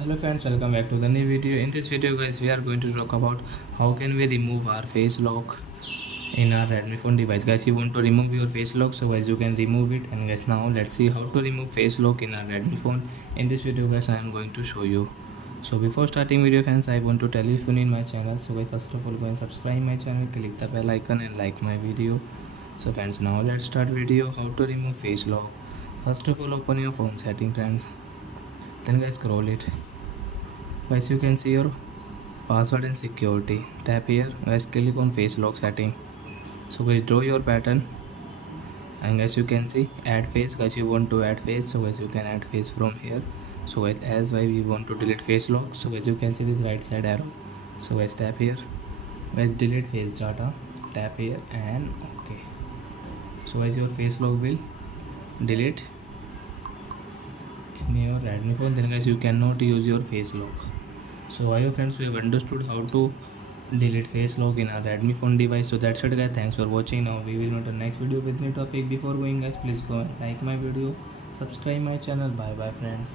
Hello friends, welcome back to the new video. In this video guys, we are going to talk about how can we remove our face lock in our Redmi phone device. Guys, you want to remove your face lock, so guys you can remove it. And guys, now let's see how to remove face lock in our Redmi phone. In this video guys, I am going to show you. So before starting video friends, I want to tell you if you need my channel, so guys first of all go and subscribe my channel, click the bell icon and like my video. So friends, now let's start video how to remove face lock. First of all, open your phone setting friends, then guys scroll it. Guys, you can see your password and security. Tap here. Guys, click on face lock setting. So guys, draw your pattern. And guys, you can see add face. Guys, you want to add face, so guys you can add face from here. So guys, as why we want to delete face lock, so guys you can see this right side arrow. So guys, tap here. Guys, delete face data. Tap here and okay. So guys, your face lock will delete in your Redmi phone. Then guys, you cannot use your face lock. So I hope friends we have understood how to delete face lock in our Redmi phone device. So that's it guys, thanks for watching. Now we will meet the next video with new topic. Before going guys, please go and like my video, subscribe my channel. Bye bye friends.